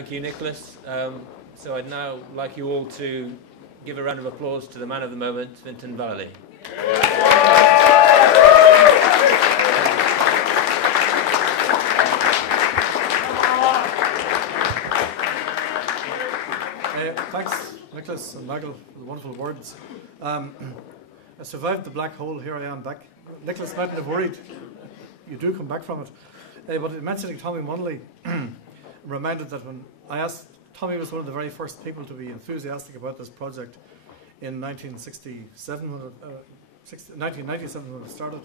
Thank you, Nicholas. So I'd now like you all to give a round of applause to the man of the moment, Fintan Vallely. Thanks, Nicholas and Michael, for the wonderful words. I survived the black hole. Here I am back. Nicholas mightn't have worried. You do come back from it. But mentioning Tommy Munnelly, I'm reminded that when I asked, Tommy was one of the very first people to be enthusiastic about this project in 1997, 1997 when it started.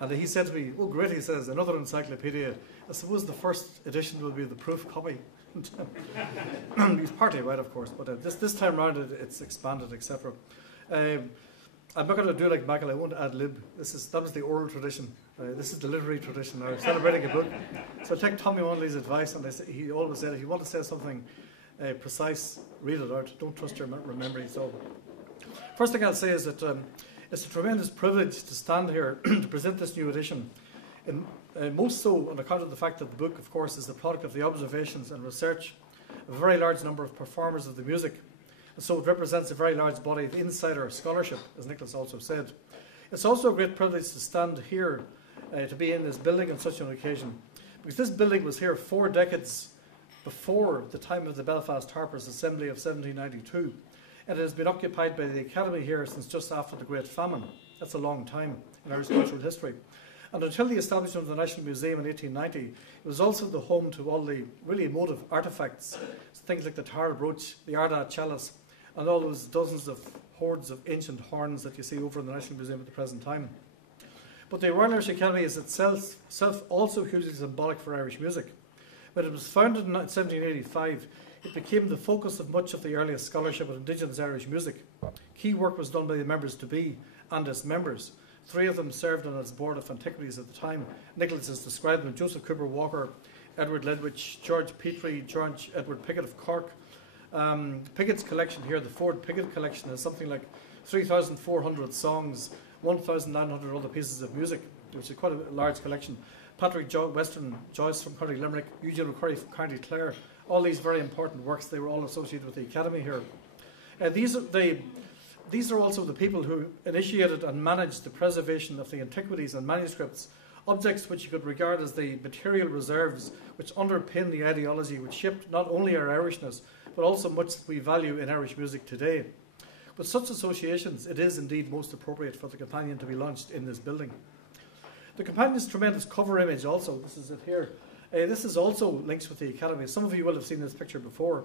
And he said to me, "Oh great," he says, "another encyclopedia. I suppose the first edition will be the proof copy." He's partly right, of course, but this time round it's expanded, etc. I'm not going to do like Michael. I won't ad lib. That was the oral tradition. This is the literary tradition now, celebrating a book. So I take Tommy Munnelly's advice, and he always said, if you want to say something precise, read it out. Don't trust your memory. So, first thing I'll say is that it's a tremendous privilege to stand here to present this new edition. Most so on account of the fact that the book, of course, is the product of the observations and research of a very large number of performers of the music. And so it represents a very large body of insider scholarship, as Nicholas also said. It's also a great privilege to stand here, to be in this building on such an occasion, because this building was here 4 decades before the time of the Belfast Harpers Assembly of 1792, and it has been occupied by the Academy here since just after the Great Famine. That's a long time in Irish cultural history. And until the establishment of the National Museum in 1890, it was also the home to all the really emotive artefacts, things like the Tara brooch, the Ardagh chalice, and all those dozens of hordes of ancient horns that you see over in the National Museum at the present time. But the Royal Irish Academy is itself also hugely symbolic for Irish music. When it was founded in 1785, it became the focus of much of the earliest scholarship of Indigenous Irish music. Key work was done by the members-to-be and its members. 3 of them served on its board of antiquities at the time. Nicholas has described them: Joseph Cooper Walker, Edward Ledwich, George Petrie, George Edward Pickett of Cork. Pickett's collection here, the Ford Pickett collection, has something like 3,400 songs, 1,900 other pieces of music, which is quite a large collection. Patrick Western Joyce from County Limerick, Eugene McCurry from County Clare, all these very important works. They were all associated with the Academy here. These are also the people who initiated and managed the preservation of the antiquities and manuscripts, objects which you could regard as the material reserves which underpin the ideology which shaped not only our Irishness, but also much that we value in Irish music today. With such associations, it is indeed most appropriate for the companion to be launched in this building. The companion's tremendous cover image also, this is it here, this is also links with the Academy. Some of you will have seen this picture before.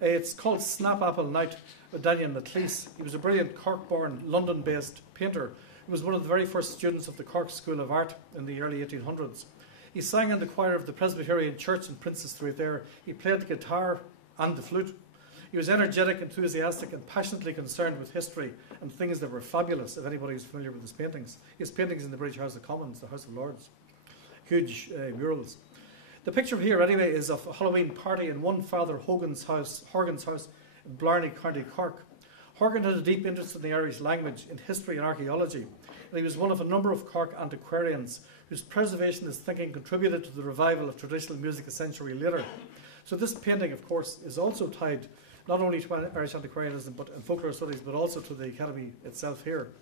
It's called Snap Apple Night with Daniel McLeese. He was a brilliant Cork-born, London-based painter. He was one of the very first students of the Cork School of Art in the early 1800s. He sang in the choir of the Presbyterian Church in Princess Street there. He played the guitar and the flute. He was energetic, enthusiastic, and passionately concerned with history and things that were fabulous, if anybody is familiar with his paintings. His paintings in the British House of Commons, the House of Lords. Huge murals. The picture here, anyway, is of a Halloween party in one Father Horgan's house in Blarney, County Cork. Horgan had a deep interest in the Irish language, in history and archaeology, and he was one of a number of Cork antiquarians whose preservationist thinking contributed to the revival of traditional music a century later. So this painting, of course, is also tied not only to Irish antiquarianism and folklore studies, but also to the Academy itself here.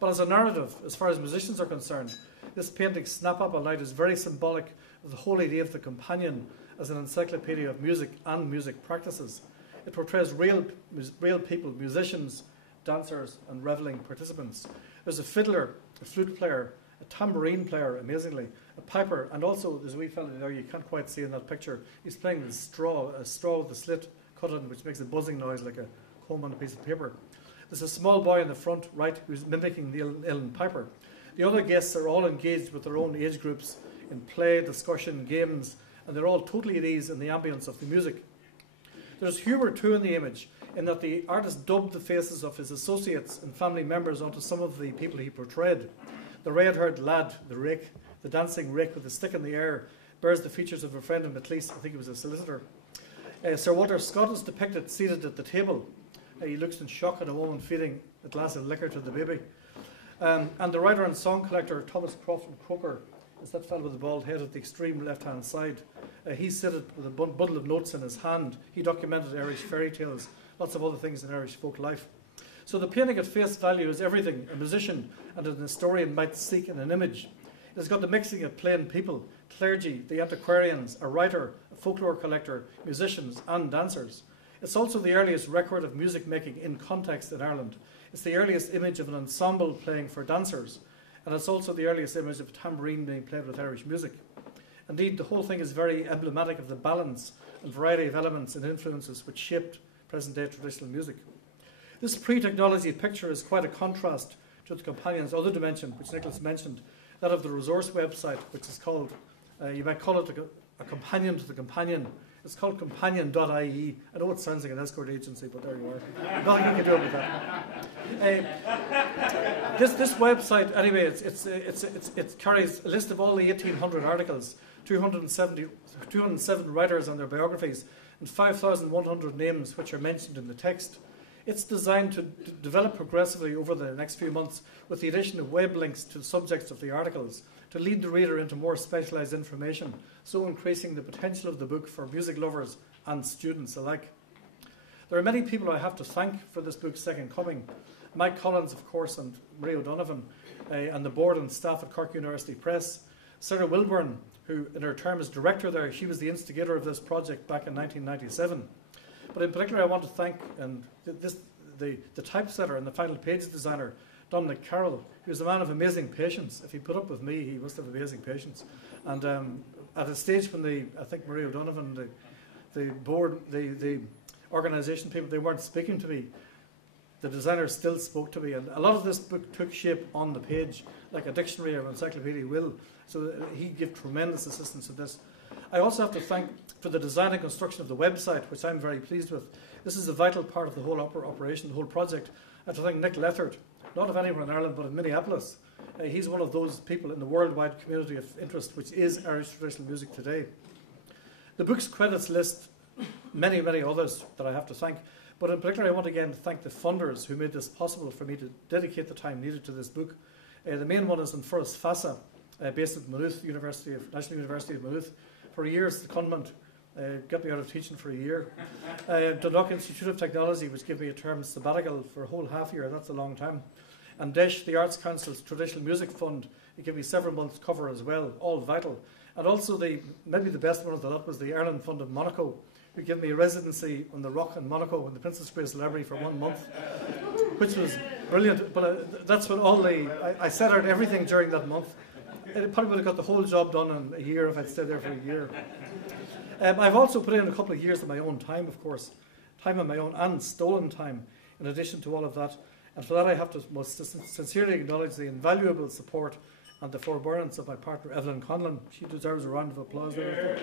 But as a narrative, as far as musicians are concerned, this painting, Snap Up All Night, is very symbolic of the whole idea of the companion as an encyclopedia of music and music practices. It portrays real people, musicians, dancers, and revelling participants. There's a fiddler, a flute player, a tambourine player, amazingly, a piper, and also there's a wee fellow there you can't quite see in that picture. He's playing with a straw with a slit cut in, which makes a buzzing noise like a comb on a piece of paper. There's a small boy in the front right who's mimicking the Uilleann piper. The other guests are all engaged with their own age groups in play, discussion, games, and they're all totally at ease in the ambience of the music. There's humour too in the image, in that the artist dubbed the faces of his associates and family members onto some of the people he portrayed. The red-haired lad, the rake, the dancing rake with the stick in the air, bears the features of a friend of McLeese. I think he was a solicitor. Sir Walter Scott is depicted seated at the table. He looks in shock at a woman feeding a glass of liquor to the baby. And the writer and song collector Thomas Crofton Croker is that fellow with the bald head at the extreme left-hand side. He seated with a bundle of notes in his hand. He documented Irish fairy tales, lots of other things in Irish folk life. So the painting at face value is everything a musician and an historian might seek in an image. It has got the mixing of plain people, clergy, the antiquarians, a writer, a folklore collector, musicians and dancers. It's also the earliest record of music making in context in Ireland. It's the earliest image of an ensemble playing for dancers, and it's also the earliest image of a tambourine being played with Irish music. Indeed, the whole thing is very emblematic of the balance and variety of elements and influences which shaped present-day traditional music. This pre-technology picture is quite a contrast to the companion's other dimension, which Nicholas mentioned, that of the resource website, which is called, you might call it a companion to the companion. It's called companion.ie. I know it sounds like an escort agency, but there you are. Nothing you can do about that. This website, anyway, it carries a list of all the 1,800 articles, 207 writers and their biographies, and 5,100 names which are mentioned in the text. It's designed to develop progressively over the next few months with the addition of web links to the subjects of the articles to lead the reader into more specialised information, so increasing the potential of the book for music lovers and students alike. There are many people I have to thank for this book's second coming. Mike Collins, of course, and Marie O'Donovan, and the board and staff at Cork University Press. Sarah Wilburn, who in her term as director there, she was the instigator of this project back in 1997. But in particular, I want to thank the typesetter and the final page designer, Dominic Carroll, who's a man of amazing patience. If he put up with me, he must have amazing patience. And at a stage when I think Marie O'Donovan, the board, the organisation people, they weren't speaking to me, the designer still spoke to me. And a lot of this book took shape on the page, like a dictionary or encyclopedia will. So he gave tremendous assistance to this. I also have to thank for the design and construction of the website, which I'm very pleased with. This is a vital part of the whole operation, the whole project. I have to thank Nick Lethard, not of anywhere in Ireland, but in Minneapolis. He's one of those people in the worldwide community of interest, which is Irish traditional music today. The book's credits list many, many others that I have to thank, but in particular I want again to thank the funders who made this possible for me to dedicate the time needed to this book. The main one is in Forres Fassa, based at Maynooth National University of Maynooth. For years, the convent got me out of teaching for a year. Dundalk Institute of Technology, which gave me a term sabbatical for a whole half year, that's a long time. And DESH, the Arts Council's Traditional Music Fund, it gave me several months cover as well, all vital. And also maybe the best one of the lot was the Ireland Fund of Monaco, who gave me a residency on the Rock in Monaco in the Princess Grace Library for 1 month, which was brilliant. But that's when I set out everything during that month. It probably would have got the whole job done in a year if I'd stayed there for a year. I've also put in a couple of years of my own time, of course, time on my own and stolen time, in addition to all of that. And for that I have to most sincerely acknowledge the invaluable support and the forbearance of my partner Evelyn Conlon. She deserves a round of applause there.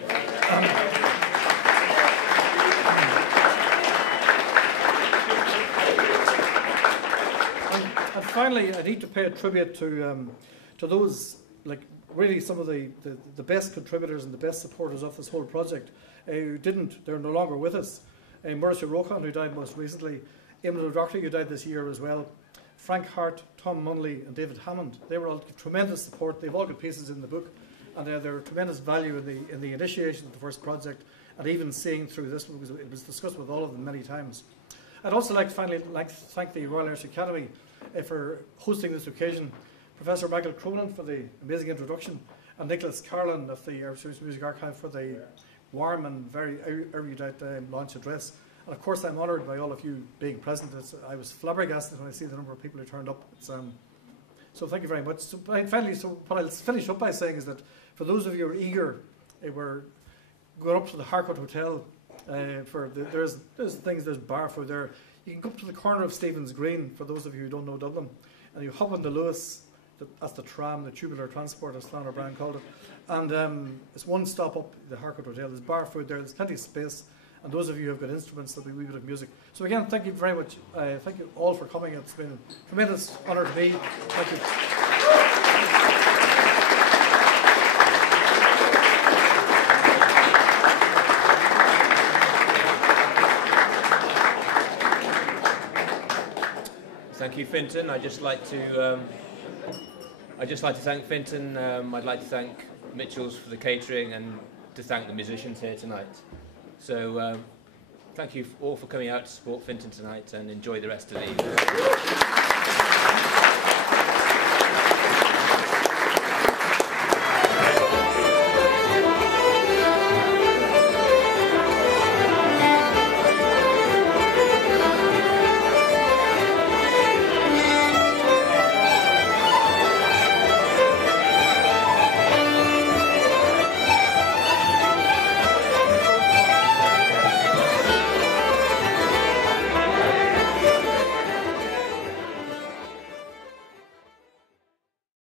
And finally, I need to pay a tribute to those, like really some of the best contributors and the best supporters of this whole project they're no longer with us. Maurice Rocan, who died most recently, Eamon O'Doherty, who died this year as well, Frank Hart, Tom Munley and David Hammond. They were all tremendous support. They've all got pieces in the book, and they're tremendous value in the initiation of the first project, and even seeing through this, because it was discussed with all of them many times. I'd also like to thank the Royal Irish Academy for hosting this occasion, Professor Michael Cronin for the amazing introduction, and Nicholas Carlin of the Irish Music Archive for the warm and very erudite launch address. And of course I'm honoured by all of you being present. I was flabbergasted when I see the number of people who turned up. So thank you very much. So what I'll finish up by saying is that for those of you who are eager, we're going up to the Harcourt Hotel. There's bar food there. You can go up to the corner of Stephen's Green, for those of you who don't know Dublin, and you hop on the Lewis, that's the tram, the tubular transport, as Flanner Brown called it, and it's one stop up the Harcourt Hotel. There's bar food there, there's plenty of space, and those of you who have got instruments, there'll be a wee bit of music. So again, thank you very much. Thank you all for coming. It's been a tremendous honour to me. Thank you. Thank you, Fintan. I'd just like to I'd just like to thank Fintan. I'd like to thank Mitchell's for the catering and to thank the musicians here tonight. So thank you all for coming out to support Fintan tonight and enjoy the rest of the evening.